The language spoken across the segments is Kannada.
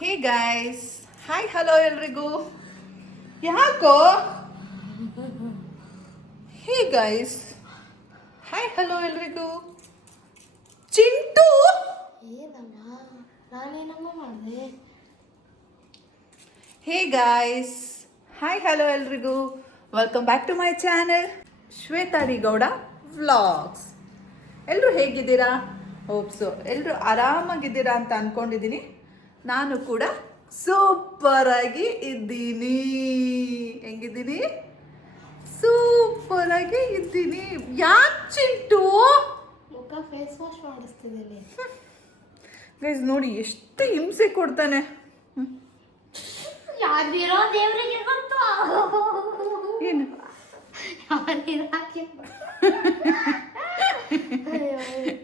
ಹೇ ಗೈಸ್, ಹಾಯ್ ಹಲೋ ಎಲ್ರಿಗೂ. ಯಾಕೋ ಹೇ ಗೈಸ್, ಹಾಯ್ ಹಲೋ ಎಲ್ರಿಗೂ. ಚಿಂಟು ಏನಮ್ಮ ನಾನೇನಮ್ಮ ಮಾಡಿದೆ? ಹೇ ಗೈಸ್, ಹಾಯ್ ಹಲೋ ಎಲ್ರಿಗೂ. Welcome back to my channel ಶ್ವೇತಾಡಿ ಗೌಡ ವ್ಲಾಗ್ಸ್. ಎಲ್ಲರೂ ಹೇಗಿದ್ದೀರಾ? ಹೋಪ್ಸು ಎಲ್ಲರೂ ಆರಾಮಾಗಿದ್ದೀರಾ ಅಂತ ಅಂದ್ಕೊಂಡಿದ್ದೀನಿ. ನಾನು ಕೂಡ ಸೂಪರ್ ಆಗಿ ಇದ್ದೀನಿ. ಹೆಂಗಿದ್ದೀನಿ? ಸೂಪರ್ ಆಗಿ ಇದ್ದೀನಿ. ಯಾಕೆ ಚಿಂಟು? ಮುಖ ಫೇಸ್ ವಾಶ್ ಮಾಡಿಸ್ತಿದ್ದೀನಿ. ಗೈಸ್ ನೋಡಿ ಎಷ್ಟು ಹಿಂಸೆ ಕೊಡ್ತಾನೆ. ಯಾರಿರೋ ದೇವರಿಗೆ ಗೊತ್ತು. ಏನು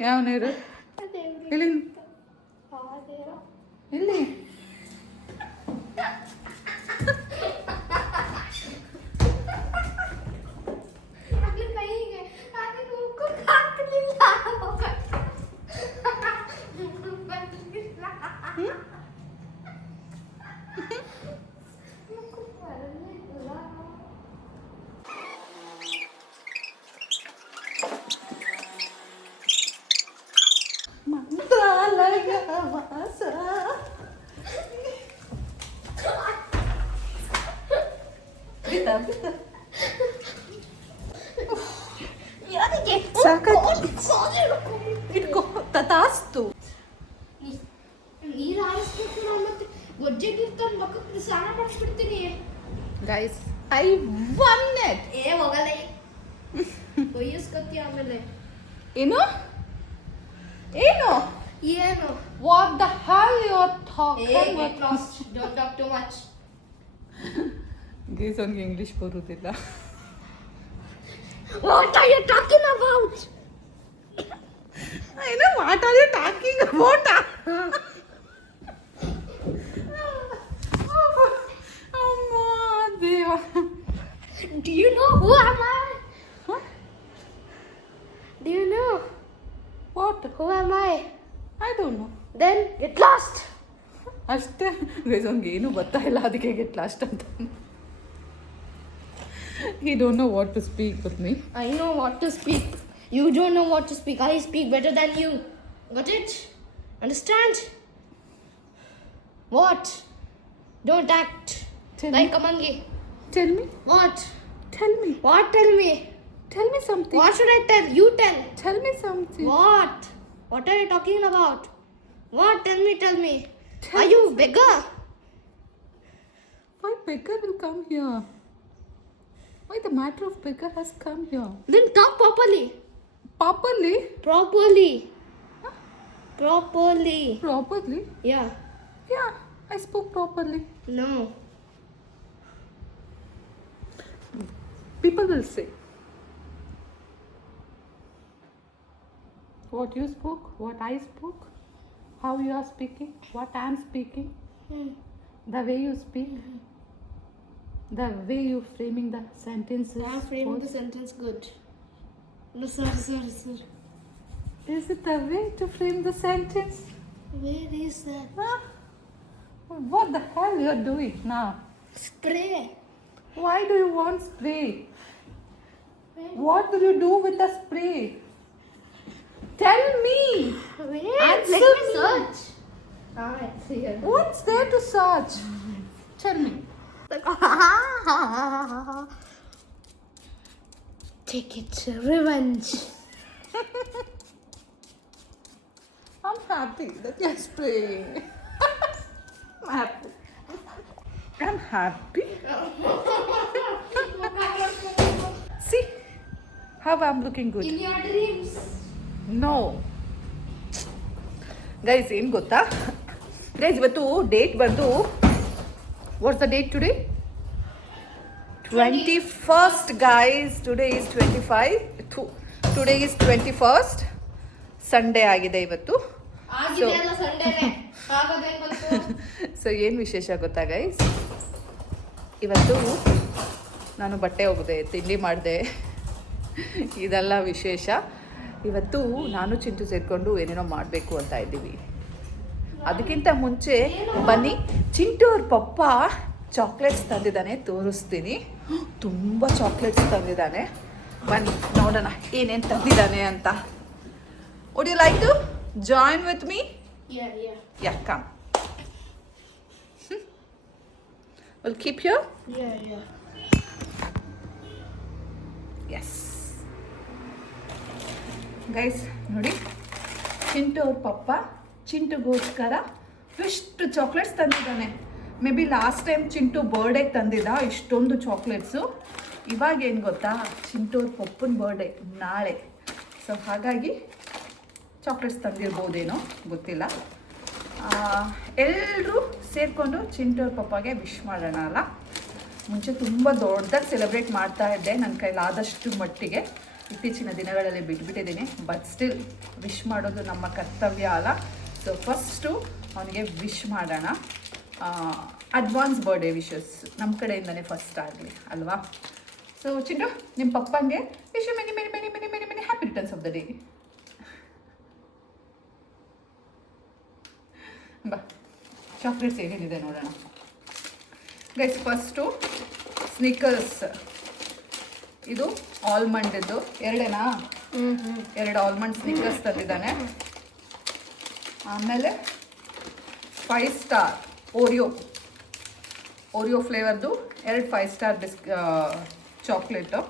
ಯಾವನೇರು ಎಲ್ಲಿ ಎಲ್ಲಿ ಕೈಗೆ ಹಾಕಲಿಲ್ಲ. ಮಂತ್ರಾಲಯ ವಾಸ. ಬಿತ್ತ ಬಿತ್ತ ಇಟ್ಕೋ ತತಾಸ್ತು. ನೀರು ಹಾರಿಸ್ಬೇಕು. ನಾನು ಮತ್ತೆ ಗೊಜ್ಜೆಗಿರ್ತಾನೆ ಮಕ್ಕಳು ಸ್ನಾನ ಮಾಡಿಸ್ಬಿಡ್ತೀನಿ. Guys I won it. ಹೋಗಲ್ಲ ಕೊಯ್ಯಿಸ್ಕೊತಿ ಆಮೇಲೆ. ಏನು ಏನು ಏನು what the hell you are talking? Don't talk too much. Guys ಅವ್ನಿಗೆ ಇಂಗ್ಲಿಷ್ ಬರುವುದಿಲ್ಲ. What are you talking about? I know what are you talking about? ಅಮ್ಮ ದೇವ. Do you know who am I? Huh? Do you know What? who am I? I don't know. Then get lost. ಅಷ್ಟೇ ಗೈಸ್ ಅವ್ನಿಗೆ ಏನು ಗೊತ್ತಾ ಇಲ್ಲ, ಅದಕ್ಕೆ ಗೆಟ್ ಲಾಸ್ಟ್ ಅಂತ. He don't know what to speak with me. I know what to speak. You don't know what to speak. I speak better than you. Got it? Understand? What? Don't act Tell like me. a monkey. Tell me. What? Tell me. What? Tell me. Tell me something. What should I tell? You tell. Tell me something. What? What are you talking about? What? Tell me, tell me. Tell Are me you beggar? Why beggar will come here? Why the matter of beggar has come here? Then talk properly. Properly? Properly. Huh? Properly. Properly? Yeah. Yeah, I spoke properly. No. People will say, what you spoke, what I spoke, how you are speaking, what I am speaking, the way you speak, the way you framing the sentences. I framed the sentence good. No, sorry. Is it the way to frame the sentence? Where is that? Huh? What the hell you are doing now? Spray. Why do you want spray? Where? What will you do with the spray? Tell me. Wait, Answer let me me. search. Ah, it's here. What's there to search? Tell me. Take it, revenge. I'm happy that you're spraying. I'm happy. I'm happy. See how I'm looking good. In your dreams. No. Guys, ಏನು ಗೊತ್ತಾ? Guys, ಇವತ್ತು ಡೇಟ್ ಬಂದು what's the date today? 21st, guys. Today is 25. Today is 21st. Sunday ಆಗಿದೆ ಇವತ್ತು. ಆಗಿದೆಯಲ್ಲ ಸಂಡೇನೆ. ಆಗೋದೇನ್ ಬಂತು? ಸೊ ಏನು ವಿಶೇಷ ಗೊತ್ತಾ ಗೈಸ್? ಇವತ್ತು ನಾನು ಬಟ್ಟೆ ಒಗೆದೆ, ತಿಂಡಿ ಮಾಡಿದೆ, ಇದೆಲ್ಲ ವಿಶೇಷ. ಇವತ್ತು ನಾನು ಚಿಂಟು ಸೇರಿಕೊಂಡು ಏನೇನೋ ಮಾಡಬೇಕು ಅಂತ ಇದ್ದೀವಿ. ಅದಕ್ಕಿಂತ ಮುಂಚೆ ಬನ್ನಿ, ಚಿಂಟು ಅವ್ರ ಪಪ್ಪ ಚಾಕ್ಲೇಟ್ಸ್ ತಂದಿದ್ದಾನೆ, ತೋರಿಸ್ತೀನಿ. ತುಂಬ ಚಾಕ್ಲೇಟ್ಸ್ ತಂದಿದ್ದಾನೆ. ಬನ್ನಿ ನೋಡೋಣ ಏನೇನು ತಂದಿದ್ದಾನೆ ಅಂತ. Would you like to join with me? Yeah, come. Will keep you? Yes guys, ನೋಡಿ ಚಿಂಟು ಅವ್ರ ಪಪ್ಪ ಚಿಂಟುಗೋಸ್ಕರ ಇಷ್ಟು ಚಾಕ್ಲೇಟ್ಸ್ ತಂದಿದ್ದಾನೆ. Maybe last time Chintu ಬರ್ಡೇಗೆ ತಂದಿದ್ದ ಇಷ್ಟೊಂದು ಚಾಕ್ಲೇಟ್ಸು. ಇವಾಗ ಏನು ಗೊತ್ತಾ, ಚಿಂಟು ಅವ್ರ ಪಪ್ಪನ ಬರ್ಡೇ ನಾಳೆ. ಸೊ ಹಾಗಾಗಿ ಚಾಕ್ಲೇಟ್ಸ್ ತಂದಿರ್ಬೋದೇನೋ ಗೊತ್ತಿಲ್ಲ. ಎಲ್ಲರೂ ಸೇರಿಕೊಂಡು ಚಿಂಟು ಅವ್ರ ಪಪ್ಪಗೆ ವಿಶ್ ಮಾಡೋಣ ಅಲ್ಲ. ಮುಂಚೆ ತುಂಬ ದೊಡ್ಡದಾಗಿ ಸೆಲೆಬ್ರೇಟ್ ಮಾಡ್ತಾ ಇದ್ದೆ, ನನ್ನ ಕೈಲಾದಷ್ಟು ಮಟ್ಟಿಗೆ. ಇತ್ತೀಚಿನ ದಿನಗಳಲ್ಲಿ ಬಿಟ್ಬಿಟ್ಟಿದ್ದೀನಿ. ಬಟ್ ಸ್ಟಿಲ್ ವಿಶ್ ಮಾಡೋದು ನಮ್ಮ ಕರ್ತವ್ಯ ಅಲ್ಲ. ಸೊ ಫಸ್ಟು ಅವನಿಗೆ ವಿಶ್ ಮಾಡೋಣ. ಅಡ್ವಾನ್ಸ್ ಬರ್ಡೇ ವಿಶಸ್ ನಮ್ಮ ಕಡೆಯಿಂದನೇ ಫಸ್ಟ್ ಆಗಲಿ ಅಲ್ವಾ. ಸೊ ಚಿಂಟು, ನಿಮ್ಮ ಪಪ್ಪಂಗೆ wish many many many many many many happy returns of the day. ಬಾ, ಚಾಕ್ಲೇಟ್ಸ್ ಏನೇನಿದೆ ನೋಡೋಣ ಗೈಸ್. First Snickers. ಇದು ಆಲ್ಮಂಡಿದ್ದು ಎರಡೇನಾ? 2 ಆಲ್ಮಂಡ್ ಸ್ನಿಕರ್ಸ್ ತಂದಿದ್ದಾನೆ. ಆಮೇಲೆ 5 ಸ್ಟಾರ್ ಓರಿಯೋ ಫ್ಲೇವರ್ದು 2 5 star chocolate.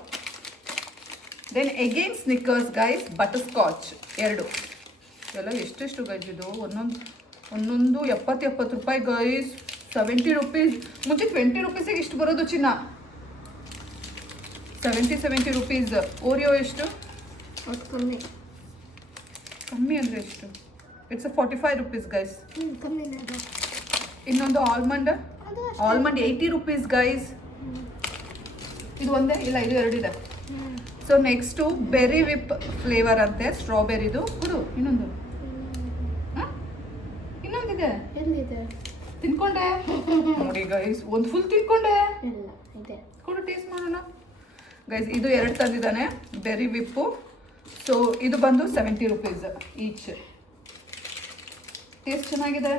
Then again Snickers guys, butterscotch 2. ಎಲ್ಲ ಎಷ್ಟೆಷ್ಟು ಗೈಸ್ ಇದು? ಒಂದೊಂದು 70 ರೂಪಾಯಿ ಗೈಸ್. 70 ರುಪೀಸ್. ಮುಂಚೆ 20 ರುಪೀಸಿಗೆ ಇಷ್ಟು ಬರೋದು ಚಿನ್ನ. 70 ರುಪೀಸ್. ಓರಿಯೋ ಎಷ್ಟು? ಕಮ್ಮಿ ಅಂದರೆ ಎಷ್ಟು? It's 45 rupees guys. ಇನ್ನೊಂದು ಆಲ್ಮಂಡ್ 80 ರುಪೀಸ್ ಗೈಸ್. ಇದು ಒಂದೇ ಇಲ್ಲ, ಇದು 2 ಇದೆ. So next berry whip flavour ಅಂತೆ, ಸ್ಟ್ರಾಬೆರಿದು. ಕೊಡು ಇನ್ನೊಂದು. ಇನ್ನೊಂದಿದೆ, ತಿನ್ಕೊಂಡೆ ನೋಡಿ ಗೈಸ್. ಒಂದು ಫುಲ್ ತಿನ್ಕೊಂಡೆ. ಕೊಡು ಟೇಸ್ಟ್ ಮಾಡೋಣ ಗೈಸ್. ಇದು 2 ತಂದಿದ್ದಾನೆ, ಬೆರಿ ವಿಪ್ಪು. ಸೊ ಇದು ಬಂದು 70 ರುಪೀಸ್ ಈಚ್. ಟೇಸ್ಟ್ ಚೆನ್ನಾಗಿದೆ.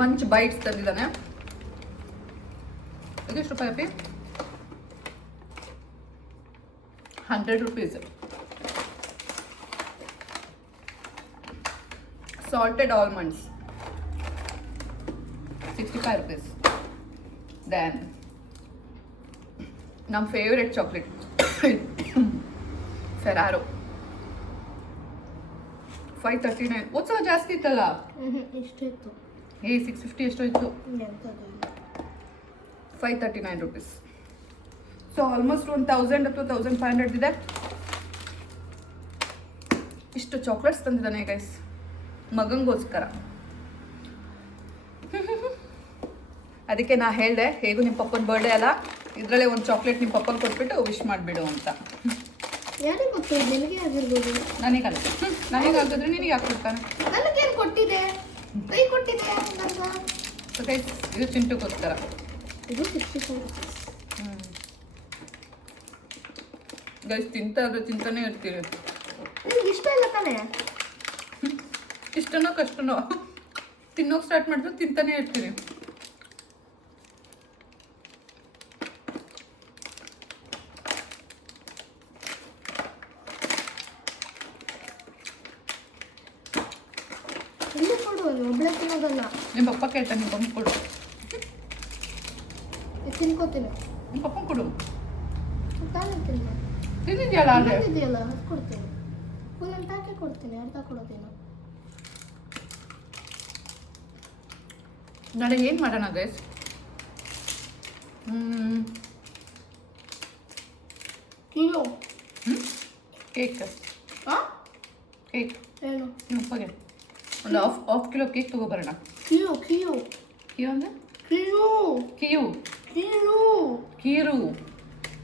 ಮಂಚ್ ಬೈಟ್ಸ್ ತಂದಿದ್ದಾನೆ. ಇದೆಷ್ಟು ರೂಪಾಯಿ ಅಪ್ಪಿ? 100 rupees. Salted almonds 65 rupees. Then ನಮ್ಮ ಫೇವ್ರೆಟ್ ಚಾಕ್ಲೇಟ್ ಫೆರಾರೋ 539. ಉತ್ಸವ ಜಾಸ್ತಿ ಇತ್ತಲ್ಲ? ಎಷ್ಟಿತ್ತು? 650 ಎಷ್ಟೋ ಇತ್ತು. 539 ರುಪೀಸ್. ಸೊ ಆಲ್ಮೋಸ್ಟ್ 1000 ಅಥವಾ 1500 ಇದೆ. ಇಷ್ಟು ಚಾಕ್ಲೇಟ್ಸ್ ತಂದಿದ್ದಾನೆ ಗೈಸ್ ಮಗಂಗೋಸ್ಕರ. ಅದಕ್ಕೆ ನಾ ಹೇಳಿದೆ, ಹೇಗೂ ನಿಮ್ಮ ಪಪ್ಪನ ಬರ್ಡೇ ಅಲ್ಲ, ಇದರಲ್ಲೇ ಒಂದು ಚಾಕ್ಲೇಟ್ ನಿಮ್ಮ ಪಪ್ಪನ ಕೊಟ್ಬಿಟ್ಟು ವಿಶ್ ಮಾಡಿಬಿಡು ಅಂತ. ಯಾರಿಗೆ ಗೊತ್ತು? ನಿನಗೆ ಆಗಿರ್ಬೋದು. ನನಗಲ್ಲ, ನನಗಾಗಿದ್ರೆ ನಿನಗೆ ಯಾಕೆ ಕೊಡ್ತಾನೆ? ನನಗೇನು ಕೊಟ್ಟಿದೆ? ಕೈ ಕೊಟ್ಟಿದೆ. ಸೊ ಗೈಸ್, ಇದು ಚಿಂಟುಗೋಸ್ಕರ. ಇದು 64 ರುಪೀಸ್. ಗೈಸ್ ತಿಂತಾನೆ ಇರ್ತೀವಿ. ನಿಮ್ಗೆ ಇಷ್ಟ ಇಲ್ಲ ತಾನೇ? ಇಷ್ಟನೋ ಕಷ್ಟನೋ ತಿನ್ನೋಕೆ ಸ್ಟಾರ್ಟ್ ಮಾಡಿದ್ರೆ ತಿಂತಾನೆ ಇರ್ತೀವಿ. ಇಲ್ಲಿ ಕೊಡು, ಒಬ್ಬಳೆ ತಿನ್ನೋದಲ್ಲ. ನಿಮ್ಮ ಪಪ್ಪ ಕೇಳ್ತಾನೆ, ನಿಮ್ಮ ಪಪ್ಪ ಕೊಡು. ತಿನ್ಕೋತೀನಿ. ನಿಮ್ಮ ಪಪ್ಪ ಕೊಡು. ತಾನೇ ತಿನ್ನ. ತಿಂದಿದ್ಯಲ್ಲ ಅದೇ ಇದೆಯಲ್ಲ, ಅದು ಕೊಡ್ತೀನಿ. ಒಂದೊಂದು ಪ್ಯಾಕೆಟ್ ಕೊಡ್ತೀನಿ, ಅರ್ಧ ಕೊಡೋದೇನು. ನಾಳೆ ಏನು ಮಾಡೋಣ ಗೈಸ್? Kilo cake. ಹಾಂ ಕೇಕ್ ಏನು? ನಿಮ್ಮ ಅಪ್ಪಗೆ ಒಂದು ಹಾಫ್ ಕಿಲೋ ಕೇಕ್ ತೊಗೊಬರೋಣ. ಕಿಯೋ ಕಿಯೋ ಅಂದರೆ ಕಿಯೋ ಕಿಯು ಕಿಯೋ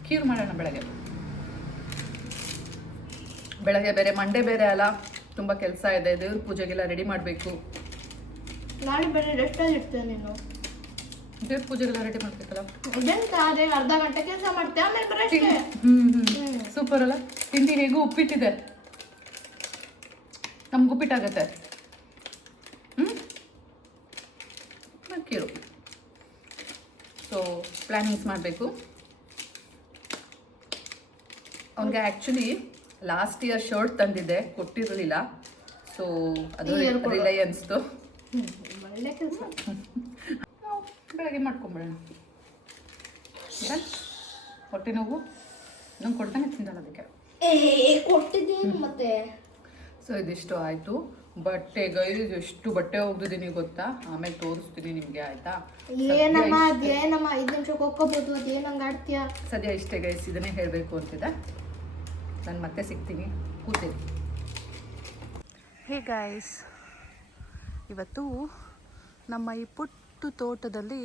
ಕೀರು ಮಾಡೋಣ ಬೆಳಗ್ಗೆ ಬೇರೆ ಮಂಡೇ ಬೇರೆ ಅಲ್ಲ, ತುಂಬ ಕೆಲಸ ಇದೆ. ದೇವ್ರ ಪೂಜೆಗೆಲ್ಲ ರೆಡಿ ಮಾಡಬೇಕು. ನಾಳೆ ಬೇರೆ ರೆಸ್ಟಲ್ಲಿ ಇರ್ತೇನೆ ನೀನು. ದೇವ್ರ ಪೂಜೆಗೆಲ್ಲ ರೆಡಿ ಮಾಡ್ಬೇಕಲ್ಲ. ಇದೆಂತ ಅದೇ ಅರ್ಧ ಗಂಟೆ ಕೆಲಸ ಮಾಡ್ತೆ ಆಮೇಲೆ ಬರಷ್ಟೇ. ಸೂಪರ್ ಅಲ್ಲ. ತಿಂಡಿ ಹೇಗೂ ಉಪ್ಪಿಟ್ಟಿದೆ, ನಮ್ಗೆ ಉಪ್ಪಿಟ್ಟಾಗತ್ತೆ. ಅಕ್ಕಿರು. ಸೊ ಪ್ಲ್ಯಾನಿಂಗ್ಸ್ ಮಾಡಬೇಕು. ಅವನಿಗೆ ಆ್ಯಕ್ಚುಲಿ ಲಾಸ್ಟ್ ಇಯರ್ ಶರ್ಟ್ ತಂದಿದ್ದೆ, ಕೊಟ್ಟಿರಲಿಲ್ಲ. ಸೊ ಅದು ರಿಲಯನ್ಸ್ದು. ಒಳ್ಳೆ ಕೆಲಸ. ನಾವು ಬೆಳಗ್ಗೆ ಮಾಡ್ಕೊಂಬಿಡೋಣ. ಹೊಟ್ಟೆ ನೋವು ನಂಗೆ ಕೊಡ್ತಾನೆ ತಿಂದಲ್ಲ ಅದಕ್ಕೆ. ಕೊಟ್ಟಿದ್ದೇನು ಮತ್ತೆ. ಸೊ ಇದಿಷ್ಟು ಆಯಿತು. ಬಟ್ಟೆ ಗೈಸ್ ಎಷ್ಟು ಬಟ್ಟೆ ಹೋಗ್ದಿದ್ದೀನಿ ಗೊತ್ತಾ, ಆಮೇಲೆ ತೋರಿಸ್ತೀನಿ ನಿಮಗೆ, ಆಯಿತಾ? ಏನಮ್ಮ ಅದೇನಮ್ಮ 5 ನಿಮಿಷಕ್ಕೆ ಹೋಗ್ಕೋಬೋದು, ಅದೇನಂಗೆ ಆಡ್ತೀಯಾ? ಸದ್ಯ ಇಷ್ಟೇ ಗೈಸ್, ಇದನ್ನೇ ಹೇಳಬೇಕು ಅಂತಿದ್ದೆ. ನಾನು ಮತ್ತೆ ಸಿಗ್ತೀನಿ, ಕೂತೀನಿ. ಹೇ ಗೈಸ್, ಇವತ್ತು ನಮ್ಮ ಈ ಪುಟ್ಟು ತೋಟದಲ್ಲಿ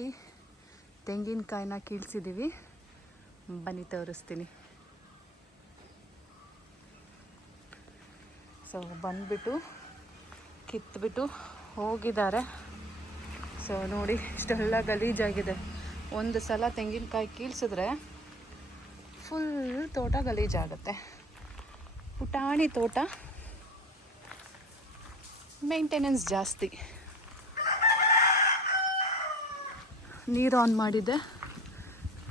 ತೆಂಗಿನಕಾಯಿನ ಕೀಳ್ಸಿದ್ದೀವಿ. ಬನ್ನಿ ತೋರಿಸ್ತೀನಿ. ಸೊ ಬಂದುಬಿಟ್ಟು ಕಿತ್ಬಿಟ್ಟು ಹೋಗಿದ್ದಾರೆ. ಸೊ ನೋಡಿ ಇಷ್ಟೆಲ್ಲ ಗಲೀಜಾಗಿದೆ. ಒಂದು ಸಲ ತೆಂಗಿನಕಾಯಿ ಕೀಳ್ಸಿದ್ರೆ ಫುಲ್ ತೋಟ ಗಲೀಜಾಗುತ್ತೆ. ಪುಟಾಣಿ ತೋಟ, ಮೇಂಟೆನೆನ್ಸ್ ಜಾಸ್ತಿ. ನೀರು ಆನ್ ಮಾಡಿದೆ,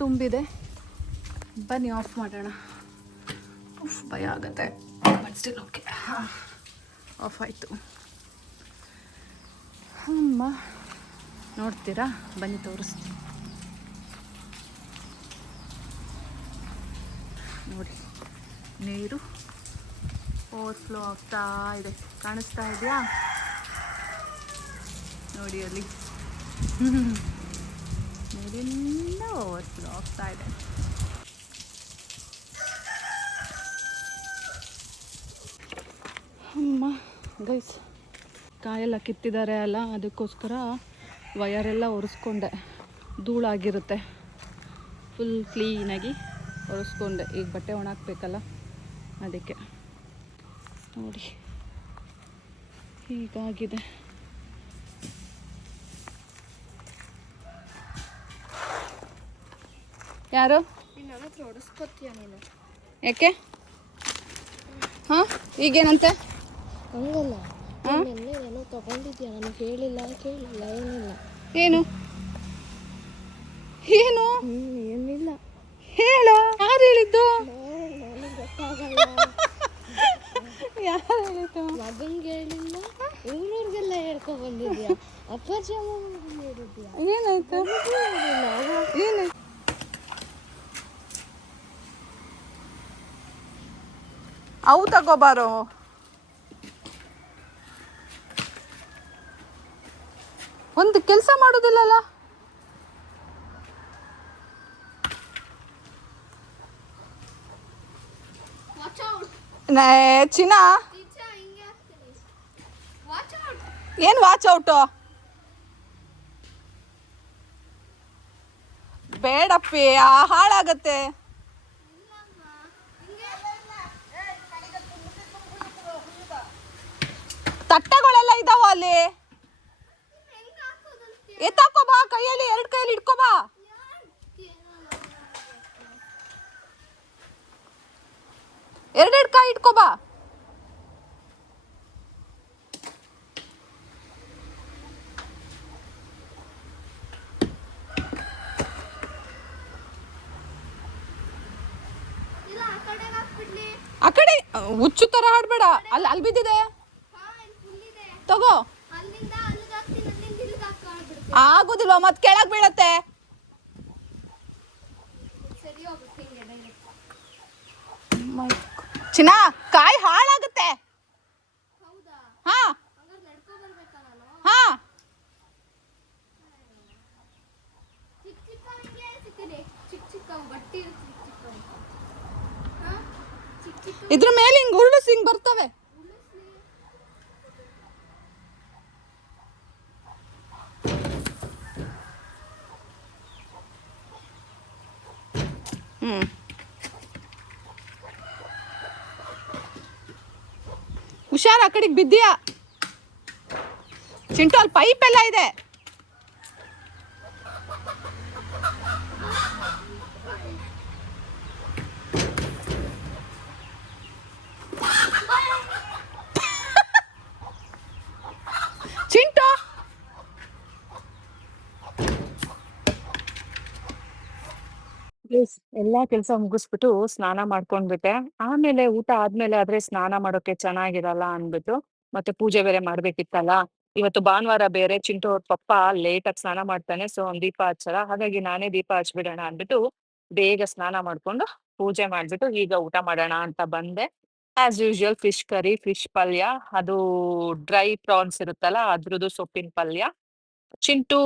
ತುಂಬಿದೆ. ಬನ್ನಿ ಆಫ್ ಮಾಡೋಣ. ಭಯ ಆಗುತ್ತೆ, ಬಟ್ ಸ್ಟಿಲ್ ಓಕೆ. ಆಫ್ ಆಯಿತು. ಅಮ್ಮ ನೋಡ್ತೀರಾ? ಬನ್ನಿ ತೋರಿಸ್ತೀನಿ. ನೋಡಿ ನೀರು ಓವರ್ಫ್ಲೋ ಆಗ್ತಾ ಇದೆ, ಕಾಣಿಸ್ತಾ ಇದೆಯಾ? ನೋಡಿ ಅಲ್ಲಿ ನೀರಿಂದ ಓವರ್ಫ್ಲೋ ಆಗ್ತಾ ಇದೆ. ಅಮ್ಮ ಗೈಸ್, ಕಾಯೆಲ್ಲ ಕಿತ್ತಿದ್ದಾರೆ ಅಲ್ಲ, ಅದಕ್ಕೋಸ್ಕರ ವಯರೆಲ್ಲ ಒರೆಸ್ಕೊಂಡೆ. ಧೂಳಾಗಿರುತ್ತೆ, ಫುಲ್ ಕ್ಲೀನಾಗಿ ಒರೆಸ್ಕೊಂಡೆ. ಈಗ ಬಟ್ಟೆ ಒಣಾಕ್ಬೇಕಲ್ಲ, ಅದಕ್ಕೆ ನೋಡಿ ಹೀಗಾಗಿದೆ. ಯಾರು ನನ್ನ ಹತ್ರ ಹೊಡಿಸ್ಕೊತೀಯ ನೀನು? ಯಾಕೆ? ಹಾಂ ಈಗೇನಂತೆ? ಹಂಗಲ್ಲ, ನಿನ್ನೆ ಏನೋ ತಗೊಂಡಿದ್ಯಾ, ನನಗೆ ಕೇಳಿಲ್ಲ ಏನಿಲ್ಲ. ಏನು ಏನು ಏನಿಲ್ಲ ಹೇಳು. ಯಾರು ಹೇಳಿದ್ದು? ನನಗೆ ಗೊತ್ತಾಗಲ್ಲ. ಯಾರು ಹೇಳಿದ್ದು? ಮಗನ್ಗೆ ಹೇಳಿಲ್ಲ, ಊರವ್ರಿಗೆಲ್ಲ ಹೇಳ್ಕೊಂಡ್ ಬಂದಿದ್ಯಾ? ಅಪ್ಪಾಜಿ ಅಮ್ಮ ಹೇಳಿದ್ಯಾ? ಏನಾಯ್ತು? ಏನಾಯ್ತು? ಅವು ತಗೋಬಾರೋ. ಒಂದು ಕೆಲಸ ಮಾಡೋದಿಲ್ಲಲ್ಲ. ಚಿನ್ನ ಏನು ವಾಚ್ ಔಟು? ಬೇಡಪ್ಪಿ, ಹಾಳಾಗತ್ತೆ. ತಟ್ಟೆಗಳೆಲ್ಲ ಇದಾವ ಅಲ್ಲಿ, ಎತ್ತಾಕೋಬಾ. ಕೈಯಲ್ಲಿ 2 ಕೈಯಲ್ಲಿ ಇಟ್ಕೋಬಾ. ಎರಡೆರಡು ಕಾಯಿ ಇಟ್ಕೋಬಾ. ಆ ಕಡೆ ಹುಚ್ಚು ತರ ಆಡ್ಬೇಡ. ಅಲ್ಲಿ ಬಿದ್ದಿದೆ, ತಗೋ. ಆಗೋದಿಲ್ವ, ಮತ್ತೆ ಕೆಳಗ್ ಬೀಳತ್ತೆ. ಚಿನ್ನ, ಕಾಯಿ ಹಾಳಾಗುತ್ತೆ. ಹಾ ಹಾ ಇದ್ರ ಮೇಲೆ ಹಿಂಗ್ ಉರುಳು ಹಿಂಗ್ ಬರ್ತವೆ. ಹುಷಾರ್, ಆ ಕಡೆಗೆ ಬಿದ್ದೀಯಾ? ಚಿಂಟು, ಅಲ್ಲಿ ಪೈಪ್ ಎಲ್ಲ ಇದೆ. ಎಸ್ ಎಲ್ಲಾ ಕೆಲಸ ಮುಗಿಸ್ಬಿಟ್ಟು ಸ್ನಾನ ಮಾಡ್ಕೊಂಡ್ಬಿಟ್ಟೆ. ಆಮೇಲೆ ಊಟ ಆದ್ಮೇಲೆ ಆದ್ರೆ ಸ್ನಾನ ಮಾಡೋಕೆ ಚೆನ್ನಾಗಿರಲ್ಲ ಅಂದ್ಬಿಟ್ಟು, ಮತ್ತೆ ಪೂಜೆ ಬೇರೆ ಮಾಡ್ಬೇಕಿತ್ತಲ್ಲ. ಇವತ್ತು ಭಾನುವಾರ ಬೇರೆ ಚಿಂಟು ಅವ್ರ ಪಪ್ಪ ಲೇಟಾಗಿ ಸ್ನಾನ ಮಾಡ್ತಾನೆ. ಸೊ ಅವ್ನ್ ದೀಪ ಹಚ್ಚಲ್ಲ. ಹಾಗಾಗಿ ನಾನೇ ದೀಪ ಹಚ್ಬಿಡೋಣ ಅಂದ್ಬಿಟ್ಟು ಬೇಗ ಸ್ನಾನ ಮಾಡ್ಕೊಂಡು ಪೂಜೆ ಮಾಡ್ಬಿಟ್ಟು ಈಗ ಊಟ ಮಾಡೋಣ ಅಂತ ಬಂದೆ. As usual fish curry, fish ಪಲ್ಯ, ಅದು ಡ್ರೈ ಪ್ರಾನ್ಸ್ ಇರುತ್ತಲ್ಲ ಅದ್ರದ್ದು ಸೊಪ್ಪಿನ ಪಲ್ಯ. ಚಿಂಟು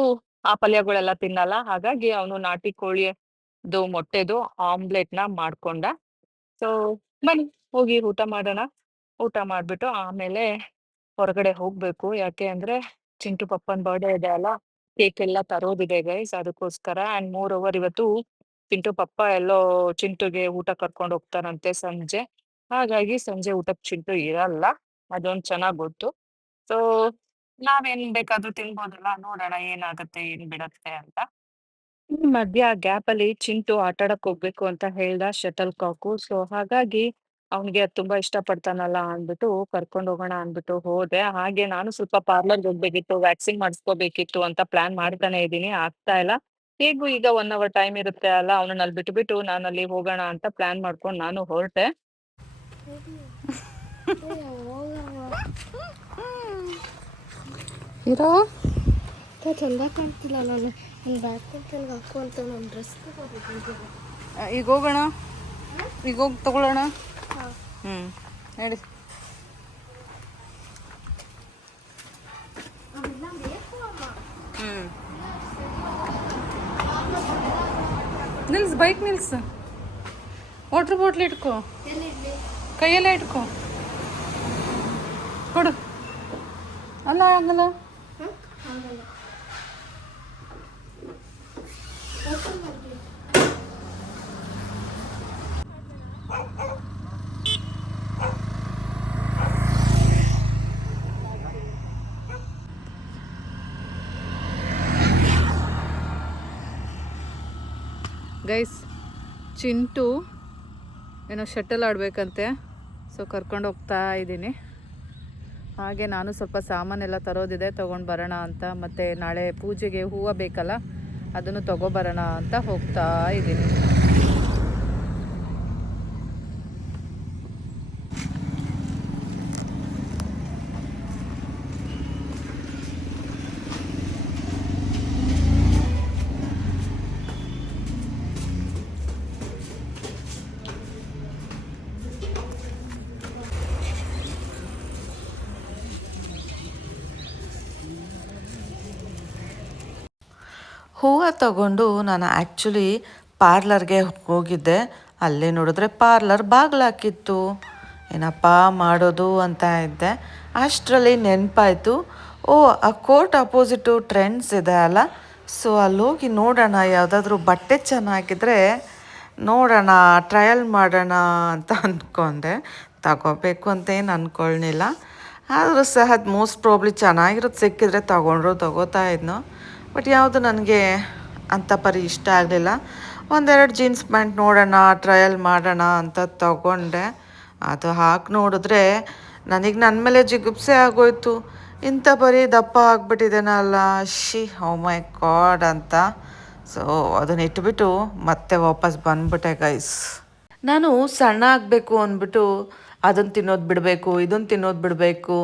ಆ ಪಲ್ಯಗಳೆಲ್ಲ ತಿನ್ನಲ್ಲ. ಹಾಗಾಗಿ ಅವನು ನಾಟಿ ಕೋಳಿದು ಮೊಟ್ಟೆದು ಆಮ್ಲೆಟ್‌ನ ಮಾಡ್ಕೊಂಡ. ಸೊ ಬನ್ನಿ ಹೋಗಿ ಊಟ ಮಾಡೋಣ. ಊಟ ಮಾಡ್ಬಿಟ್ಟು ಆಮೇಲೆ ಹೊರಗಡೆ ಹೋಗ್ಬೇಕು. ಯಾಕೆ ಅಂದ್ರೆ ಚಿಂಟು ಪಪ್ಪನ್ ಬರ್ಡೇ ಇದೆ ಅಲ್ಲ, ಕೇಕ್ ಎಲ್ಲ ತರೋದಿದೆ ಗೈಸ್, ಅದಕ್ಕೋಸ್ಕರ. ಅಂಡ್ ಮೋರ್ ಓವರ್ ಇವತ್ತು ಚಿಂಟು ಪಪ್ಪ ಎಲ್ಲೋ ಚಿಂಟುಗೆ ಊಟ ಕರ್ಕೊಂಡು ಹೋಗ್ತಾರಂತೆ ಸಂಜೆ. ಹಾಗಾಗಿ ಸಂಜೆ ಊಟಕ್ಕೆ ಚಿಂಟು ಇರಲ್ಲ, ಅದೊಂದು ಚೆನ್ನಾಗ್ ಗೊತ್ತು. ಸೊ ನಾವೇನ್ ಬೇಕಾದ್ರೂ ತಿನ್ಬೋದಲ್ಲ, ನೋಡೋಣ ಏನಾಗತ್ತೆ ಏನ್ ಬಿಡತ್ತೆ ಅಂತ. ಈ ಮಧ್ಯ ಗ್ಯಾಪ್ ಅಲ್ಲಿ ಚಿಂಟು ಆಟ ಆಡಕ್ ಹೋಗ್ಬೇಕು ಅಂತ ಹೇಳ್ದ, ಶಟಲ್ ಕಾಕು. ಸೊ ಹಾಗಾಗಿ ಅವ್ನಿಗೆ ಅದ್ ತುಂಬಾ ಇಷ್ಟ ಪಡ್ತಾನಲ್ಲ ಅಂದ್ಬಿಟ್ಟು ಕರ್ಕೊಂಡ್ ಹೋಗೋಣ ಅಂದ್ಬಿಟ್ಟು ಹೋದೆ. ಹಾಗೆ ನಾನು ಸ್ವಲ್ಪ ಪಾರ್ಲರ್‌ಗೆ ಹೋಗ್ಬೇಕಿತ್ತು, ವ್ಯಾಕ್ಸಿಂಗ್ ಮಾಡಿಸ್ಕೋಬೇಕಿತ್ತು ಅಂತ ಪ್ಲಾನ್ ಮಾಡ್ತಾನೆ ಇದೀನಿ, ಆಗ್ತಾ ಇಲ್ಲ. ಹೇಗೂ ಈಗ 1 ಅವರ್ ಟೈಮ್ ಇರುತ್ತೆ ಅಲ್ಲ, ಅವನನ್ನ ಅಲ್ಲಿ ಬಿಟ್ಬಿಟ್ಟು ನಾನು ಅಲ್ಲಿ ಹೋಗೋಣ ಅಂತ ಪ್ಲಾನ್ ಮಾಡ್ಕೊಂಡು ನಾನು ಹೊರಟೆ. ಇರೋ ಚಂದ ಕಾಣ್ತಿಲ್ಲ. ನಾನು ಬ್ಯಾಕ್ ಕೊಡ್ತೇನೆ ಹಾಕು ಅಂತ ನಾನು ಡ್ರೆಸ್ ಈಗ ಹೋಗೋಣ, ಈಗ ಹೋಗಿ ತಗೊಳ್ಳೋಣ. ನಡಿ. ನಿಲ್ಸು, ಬೈಕ್ ನಿಲ್ಸು. ವಾಟ್ರ್ ಬಾಟ್ಲ್ ಇಟ್ಕೋ, ಕೈಯಲ್ಲೇ ಇಟ್ಕೋ, ಕೊಡು. ಅಲ್ಲ ಆಗಲ್ಲ. ಗೈಸ್, ಚಿಂಟು ಏನೋ ಶಟಲ್ ಆಡಬೇಕಂತೆ. ಸೊ ಕರ್ಕೊಂಡು ಹೋಗ್ತಾ ಇದ್ದೀನಿ. ಹಾಗೆ ನಾನು ಸ್ವಲ್ಪ ಸಾಮಾನೆಲ್ಲ ತರೋದಿದೆ, ತೊಗೊಂಡು ಬರೋಣ ಅಂತ. ಮತ್ತು ನಾಳೆ ಪೂಜೆಗೆ ಹೂವು ಬೇಕಲ್ಲ, ಅದನ್ನು ತೊಗೊಬರೋಣ ಅಂತ ಹೋಗ್ತಾ ಇದ್ದೀನಿ. ಹೂವು ತಗೊಂಡು ನಾನು ಆ್ಯಕ್ಚುಲಿ ಪಾರ್ಲರ್ಗೆ ಹೋಗಿದ್ದೆ. ಅಲ್ಲೇ ನೋಡಿದ್ರೆ ಪಾರ್ಲರ್ ಬಾಗಿಲಾಕಿತ್ತು. ಏನಪ್ಪ ಮಾಡೋದು ಅಂತ ಇದ್ದೆ. ಅಷ್ಟರಲ್ಲಿ ನೆನಪಾಯಿತು, ಓ ಆ ಕೋರ್ಟ್ ಅಪೋಸಿಟು ಟ್ರೆಂಡ್ಸ್ ಇದೆ ಅಲ್ಲ, ಸೊ ಅಲ್ಲೋಗಿ ನೋಡೋಣ, ಯಾವುದಾದ್ರೂ ಬಟ್ಟೆ ಚೆನ್ನಾಗಿದ್ರೆ ನೋಡೋಣ, ಟ್ರಯಲ್ ಮಾಡೋಣ ಅಂತ ಅಂದ್ಕೊಂಡೆ. ತಗೋಬೇಕು ಅಂತ ಏನು ಅಂದ್ಕೊಳ್ಳಿಲ್ಲ, ಆದರೂ ಸಹ ಅದು ಮೋಸ್ಟ್ ಪ್ರಾಬ್ಲಿ ಚೆನ್ನಾಗಿರೋದು ಸಿಕ್ಕಿದ್ರೆ ತಗೋತಾ ಇದ್ನೋ. ಬಟ್ ಯಾವುದು ನನಗೆ ಅಂಥ ಪರಿ ಇಷ್ಟ ಆಗಲಿಲ್ಲ. ಒಂದೆರಡು ಜೀನ್ಸ್ ಪ್ಯಾಂಟ್ ನೋಡೋಣ, ಟ್ರಯಲ್ ಮಾಡೋಣ ಅಂತ ತಗೊಂಡೆ. ಅದು ಹಾಕಿ ನೋಡಿದ್ರೆ ನನಗೆ ನನ್ನ ಮೇಲೆ ಜಿಗುಪ್ಸೆ ಆಗೋಯ್ತು. ಇಂಥ ಬರೀ ದಪ್ಪ ಆಗಿಬಿಟ್ಟಿದ್ದೇನಲ್ಲ, ಓ ಮೈ ಗಾಡ್ ಅಂತ. ಸೊ ಅದನ್ನ ಇಟ್ಬಿಟ್ಟು ಮತ್ತೆ ವಾಪಸ್ ಬಂದ್ಬಿಟ್ಟೆ ಗೈಸ್. ನಾನು ಸಣ್ಣ ಆಗಬೇಕು ಅಂದ್ಬಿಟ್ಟು ಅದನ್ನು ತಿನ್ನೋದು ಬಿಡಬೇಕು, ಇದನ್ನು ತಿನ್ನೋದು ಬಿಡಬೇಕು,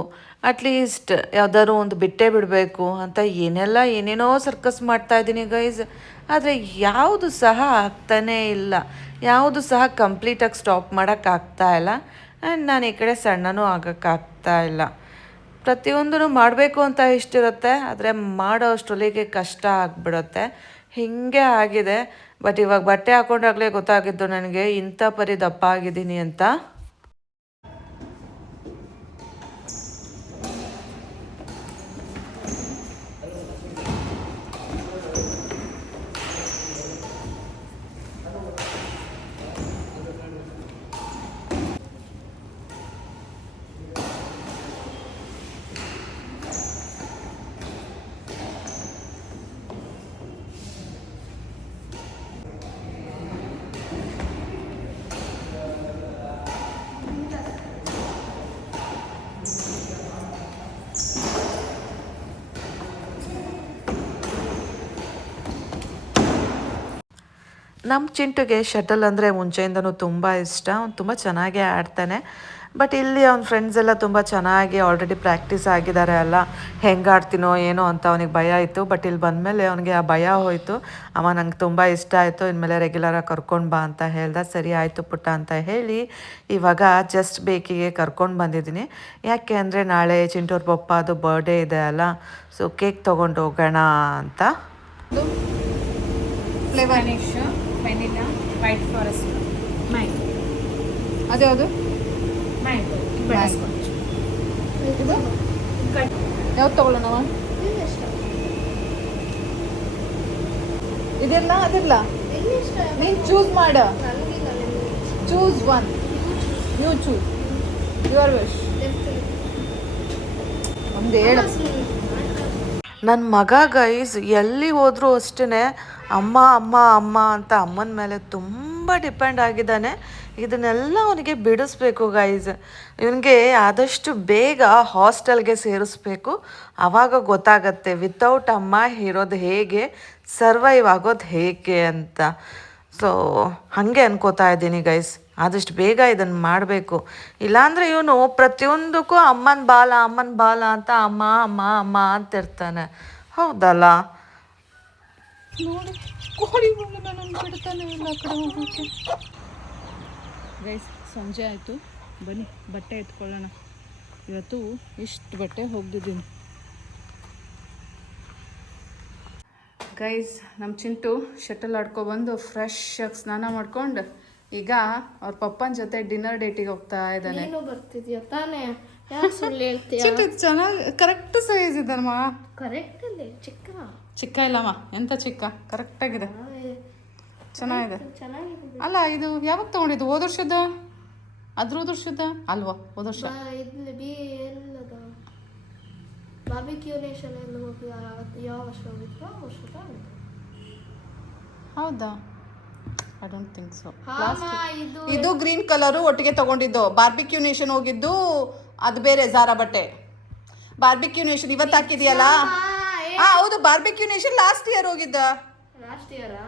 ಅಟ್ಲೀಸ್ಟ್ ಯಾವ್ದಾದ್ರು ಒಂದು ಬಿಟ್ಟೇ ಬಿಡಬೇಕು ಅಂತ ಏನೇನೋ ಸರ್ಕಸ್ ಮಾಡ್ತಾಯಿದ್ದೀನಿ ಗೈಸ್. ಆದರೆ ಯಾವುದು ಸಹ ಆಗ್ತಾನೇ ಇಲ್ಲ, ಯಾವುದು ಸಹ ಕಂಪ್ಲೀಟಾಗಿ ಸ್ಟಾಪ್ ಮಾಡೋಕ್ಕಾಗ್ತಾ ಇಲ್ಲ. ಆ್ಯಂಡ್ ನಾನು ಈ ಕಡೆ ಸಣ್ಣನೂ ಆಗೋಕ್ಕಾಗ್ತಾ ಇಲ್ಲ. ಪ್ರತಿಯೊಂದೂ ಮಾಡಬೇಕು ಅಂತ ಇಷ್ಟಿರುತ್ತೆ, ಆದರೆ ಮಾಡೋ ಅಷ್ಟರೊಳಗೆ ಕಷ್ಟ ಆಗಿಬಿಡುತ್ತೆ. ಹೀಗೆ ಆಗಿದೆ. ಬಟ್ ಇವಾಗ ಬಟ್ಟೆ ಹಾಕೊಂಡಾಗಲೇ ಗೊತ್ತಾಗಿದ್ದು ನನಗೆ ಇಂಥ ಪರಿ ದಪ್ಪ ಆಗಿದ್ದೀನಿ ಅಂತ. ನಮ್ಮ ಚಿಂಟುಗೆ ಶಟಲ್ ಅಂದರೆ ಮುಂಚೆಯಿಂದನೂ ತುಂಬ ಇಷ್ಟ. ಅವ್ನು ತುಂಬ ಚೆನ್ನಾಗೇ ಆಡ್ತಾನೆ. ಬಟ್ ಇಲ್ಲಿ ಅವ್ನ ಫ್ರೆಂಡ್ಸ್ ಎಲ್ಲ ತುಂಬ ಚೆನ್ನಾಗಿ ಆಲ್ರೆಡಿ ಪ್ರಾಕ್ಟೀಸ್ ಆಗಿದ್ದಾರೆ ಅಲ್ಲ, ಹೆಂಗೆ ಆಡ್ತೀನೋ ಏನೋ ಅಂತ ಅವನಿಗೆ ಭಯ ಇತ್ತು. ಬಟ್ ಇಲ್ಲಿ ಬಂದಮೇಲೆ ಅವನಿಗೆ ಆ ಭಯ ಹೋಯಿತು. ಅಮ್ಮ ನಂಗೆ ತುಂಬ ಇಷ್ಟ ಆಯಿತು, ಇನ್ಮೇಲೆ ರೆಗ್ಯುಲರಾಗಿ ಕರ್ಕೊಂಡು ಬಾ ಅಂತ ಹೇಳ್ದೆ. ಸರಿ ಆಯಿತು ಪುಟ್ಟ ಅಂತ ಹೇಳಿ ಇವಾಗ ಜಸ್ಟ್ ಬೇಕಿಗೆ ಕರ್ಕೊಂಡು ಬಂದಿದ್ದೀನಿ. ಯಾಕೆ ಅಂದರೆ ನಾಳೆ ಚಿಂಟೂರ್ ಪಪ್ಪ ಅದು ಬರ್ಡೇ ಇದೆ ಅಲ್ಲ, ಸೊ ಕೇಕ್ ತೊಗೊಂಡು ಹೋಗೋಣ ಅಂತ. ಫ್ಲೇವರ್ನಿಶ್ ವೆನಿಲಾ ವೈಟ್ ಫಾರೆಸ್ಟ್ ಮ್ಯಾಂಗೋ. ಅದ್ಯಾವುದು? ಮ್ಯಾಂಗೋ. ಇದು ಯಾವ್ದು ತೊಗೊಳ್ಳೋಣ? ಇದಿರಲ್ಲ ಅದಿರಲ್ಲ, ನೀನು ಚೂಸ್ ಮಾಡ. Choose one. You choose your wish. ಒಂದು ಹೇಳು. ನನ್ನ ಮಗ ಗೈಸ್ ಎಲ್ಲಿ ಹೋದರೂ ಅಷ್ಟೇ ಅಮ್ಮ ಅಮ್ಮ ಅಮ್ಮ ಅಂತ ಅಮ್ಮನ ಮೇಲೆ ತುಂಬ ಡಿಪೆಂಡ್ ಆಗಿದ್ದಾನೆ. ಇದನ್ನೆಲ್ಲ ಅವನಿಗೆ ಬಿಡಿಸ್ಬೇಕು ಗೈಸ್. ಇವನಿಗೆ ಆದಷ್ಟು ಬೇಗ ಹಾಸ್ಟೆಲ್ಗೆ ಸೇರಿಸ್ಬೇಕು. ಆವಾಗ ಗೊತ್ತಾಗತ್ತೆ ವಿತೌಟ್ ಅಮ್ಮ ಇರೋದು ಹೇಗೆ, ಸರ್ವೈವ್ ಆಗೋದು ಹೇಗೆ ಅಂತ. ಸೊ ಹಾಗೆ ಅನ್ಕೋತಾ ಇದ್ದೀನಿ ಗೈಸ್, ಆದಷ್ಟು ಬೇಗ ಇದನ್ನು ಮಾಡಬೇಕು. ಇಲ್ಲಾಂದರೆ ಇವನು ಪ್ರತಿಯೊಂದಕ್ಕೂ ಅಮ್ಮನ ಬಾಲ ಅಂತ ಅಮ್ಮ ಅಮ್ಮ ಅಮ್ಮ ಅಂತಿರ್ತಾನೆ. ಹೌದಲ್ಲ? ನೋಡಿ ಕೋಳಿ ನಾನು ಬಿಡ್ತಾನೆ ಇಲ್ಲ ಆ ಕಡೆ ಹೋಗೋಕ್ಕೆ. ಗೈಸ್ ಸಂಜೆ ಆಯಿತು, ಬನ್ನಿ ಬಟ್ಟೆ ಎತ್ಕೊಳ್ಳೋಣ. ಇವತ್ತು ಇಷ್ಟು ಬಟ್ಟೆ ಹೋಗ್ದಿದ್ದೀನಿ ಗೈಸ್. ನಮ್ಮ ಚಿಂಟು ಶಟಲ್ ಆಡ್ಕೊಬಂದು ಫ್ರೆಶ್ ಆಗಿ ಸ್ನಾನ ಮಾಡ್ಕೊಂಡು ಈಗ ಅವ್ರ ಪಪ್ಪನ ಜೊತೆ ಡಿನ್ನರ್ ಡೇಟಿಗೆ ಹೋಗ್ತಾ ಇದ್ದಾನೆ. ನೀನು ಬರ್ತಿದ್ಯಾ ತಾನೇ? ಯಾಕೆ ಸುಳ್ಳು ಹೇಳ್ತೀಯ? ಚಿಂಟು ಚೆನ್ನಾಗಿ ಕರೆಕ್ಟ್ ಸೈಜ್ ಇದಮ್ಮ. ಕರೆಕ್ಟ್ ಅಲ್ಲಿ ಚಿಕ್ಕ ಇಲ್ಲಮ್ಮ, ಎಂತ ಚಿಕ್ಕ, ಕರೆಕ್ಟಾಗಿದೆ, ಚೆನ್ನಾಗಿದೆ. ಚೆನ್ನಾಗಿದೆ. ಅಲ್ಲ ಇದು ಯಾವಾಗ ತೊಗೊಂಡಿದ್ದು? ಹೋದ ವರ್ಷದ? ಅದ್ರ ಹೋದ ವರ್ಷದ ಅಲ್ವಾ? ಹೋದ ವರ್ಷ ಇಲ್ಲಿ ಬಿ ಎಲ್ಲದ ಬಾರ್ಬಿಕ್ಯೂ ನೇಷನ್ ಎಲ್ಲ ಹೋಗಿ ಯಾವ ವರ್ಷ ಹೋಗಿತ್ತು? ಆ ವರ್ಷದ ಹೌದಾ? I don't think so. ಇದು ಇದು ಗ್ರೀನ್ ಕಲರು ಒಟ್ಟಿಗೆ ತಗೊಂಡಿದ್ದು. ಬಾರ್ಬಿಕ್ಯೂ ನೇಷನ್ ಹೋಗಿದ್ದು ಅದು ಬೇರೆ, ಝಾರಾ ಬಟ್ಟೆ. ಬಾರ್ಬಿಕ್ಯೂ ನೇಷನ್ ಇವತ್ತು ಹಾಕಿದೆಯಲ್ಲ? ಹೌದು, ಬಾರ್ಬಿಕ್ಯೂ ನೇಷನ್ ಲಾಸ್ಟ್ ಇಯರ್ ಹೋಗಿದ್ದ. ಲಾಸ್ಟ್ ಇಯರಾ?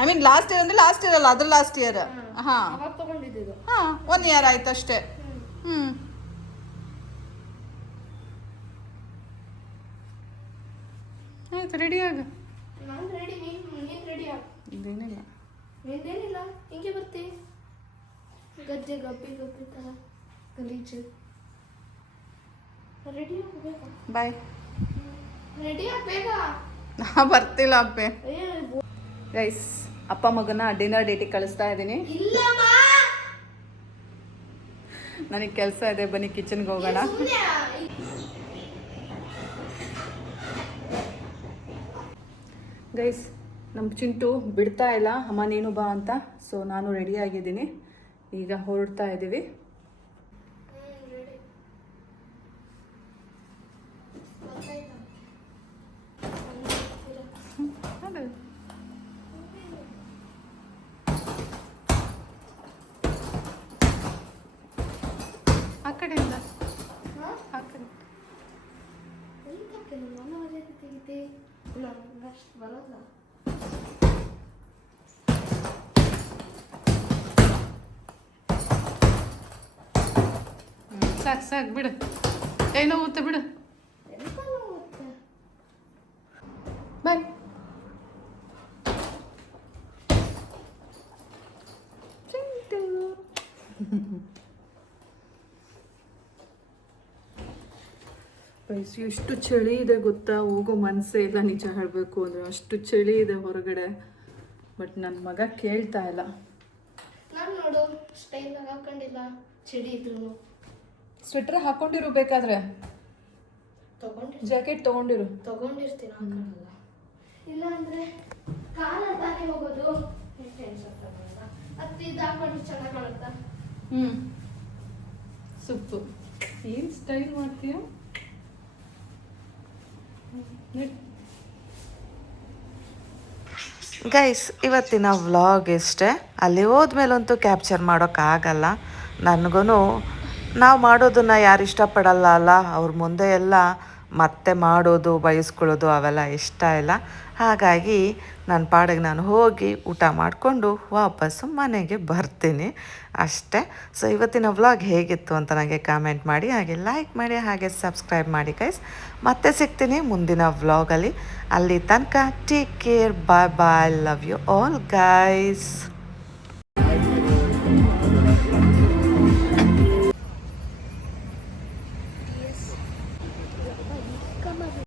ಐ ಮೀನ್ ಲಾಸ್ಟ್ ಇಯರ್ ಅಂದರೆ ಲಾಸ್ಟ್ ಇಯರ್ ಅಲ್ಲ, ಅದ್ರ ಲಾಸ್ಟ್ ಇಯರ್. ಹಾಂ ಅವಾಗ ತಗೊಂಡಿದ್ದು. ಹಾಂ 1 ಇಯರ್ ಆಯ್ತು ಅಷ್ಟೇ. ಆಯ್ತು, ರೆಡಿ ಆಗ. ನಾನು ರೆಡಿ, ನೀನು ರೆಡಿ ಆಗ. ಇದೇನಿಲ್ಲ, ನಿಂದೇನಿಲ್ಲ, ಹಿಂಗೆ ಬರ್ತಿ ಗಜ್ಜೆ ಗಬ್ಬಿ ಗಬ್ಬಿ ಥರ ಗಲೀಜು. ರೆಡಿ ಆಗಬೇಕಾ? ಬಾಯ್. ರೆಡಿ ಆಗಬೇಕಾ? ನಾ ಬರ್ತಿಲ್ಲ ಅಪ್ಪೆ. ಗೈಸ್, ಅಪ್ಪ ಮಗನ ಡಿನ್ನರ್ ಡೇಟಿಗೆ ಕಳಿಸ್ತಾ ಇದ್ದೀನಿ. ಇಲ್ಲಮ್ಮ, ನನಗೆ ಕೆಲಸ ಇದೆ, ಬನ್ನಿ ಕಿಚನ್ಗೆ ಹೋಗೋಣ. ಗೈಸ್, ನಮ್ಮ ಚಿಂಟು ಬಿಡ್ತಾ ಇಲ್ಲ ಅಮ್ಮ ನೀನು ಬಾ ಅಂತ. ಸೊ ನಾನು ರೆಡಿ ಆಗಿದ್ದೀನಿ, ಈಗ ಹೊರಡ್ತಾ ಇದ್ದೀವಿ. ಆ ಕಡೆಯಿಂದ ಆ ಕಡೆ. ಬರೋಲ್ಲ. ಸಾಕು ಸಾಕು ಬಿಡು, ಕೈ ನೋವುತ್ತೆ ಬಿಡು. ಬಾಯ್. ಎಷ್ಟು ಚಳಿ ಇದೆ ಗೊತ್ತಾ, ಹೋಗೋ ಮನಸ್ಸೇ ಇಲ್ಲ ನಿಜ ಹೇಳಬೇಕು ಅಂದರೆ. ಅಷ್ಟು ಚಳಿ ಇದೆ ಹೊರಗಡೆ. ಬಟ್ ನನ್ನ ಮಗ ಕೇಳ್ತಾ ಇಲ್ಲ. ನಾನು ನೋಡು ಸ್ಟೈಲ್ ಹಾಕೊಂಡಿಲ್ಲ, ಚಳಿ ಇದ್ರು. ಸ್ವೆಟ್ರ್ ಹಾಕೊಂಡಿರು, ಬೇಕಾದ್ರೆ ಜಾಕೆಟ್ ತೊಗೊಂಡಿರು. ತಗೊಂಡಿರ್ತೀನಿ, ಹಾಕೊಳ್ಳಲ್ಲ. ಇಲ್ಲ ಅಂದರೆ ಕಾಲ ತಾನೇ ಹೋಗೋದು, ಅದು ಇದು ಹಾಕೊಂಡು ಚೆನ್ನಾಗಿ ಕಾಣುತ್ತಾ? ಸೂಪು. ಏನು ಸ್ಟೈಲ್ ಮಾಡ್ತೀಯ? ಗೈಸ್, ಇವತ್ತಿನ ವ್ಲಾಗ್ ಇಷ್ಟೇ. ಅಲ್ಲಿ ಹೋದ್ಮೇಲಂತೂ ಕ್ಯಾಪ್ಚರ್ ಮಾಡೋಕ್ಕಾಗಲ್ಲ. ನನಗೂ ನಾವು ಮಾಡೋದನ್ನು ಯಾರು ಇಷ್ಟಪಡಲ್ಲ ಅಲ್ಲ, ಅವ್ರ ಮುಂದೆ ಎಲ್ಲ ಮತ್ತೆ ಮಾಡೋದು ಬಯಸ್ಕೊಳ್ಳೋದು ಅವೆಲ್ಲ ಇಷ್ಟ ಇಲ್ಲ. ಹಾಗಾಗಿ ನನ್ನ ಪಾಡಿಗೆ ನಾನು ಹೋಗಿ ಊಟ ಮಾಡಿಕೊಂಡು ವಾಪಸ್ಸು ಮನೆಗೆ ಬರ್ತೀನಿ ಅಷ್ಟೇ. ಸೊ ಇವತ್ತಿನ ವ್ಲಾಗ್ ಹೇಗಿತ್ತು ಅಂತ ನನಗೆ ಕಾಮೆಂಟ್ ಮಾಡಿ, ಹಾಗೆ ಲೈಕ್ ಮಾಡಿ, ಹಾಗೆ ಸಬ್ಸ್ಕ್ರೈಬ್ ಮಾಡಿ ಗೈಸ್. ಮತ್ತೆ ಸಿಗ್ತೀನಿ ಮುಂದಿನ ವ್ಲಾಗಲ್ಲಿ. ಅಲ್ಲಿ ತನಕ take care, bye bye, love you all guys.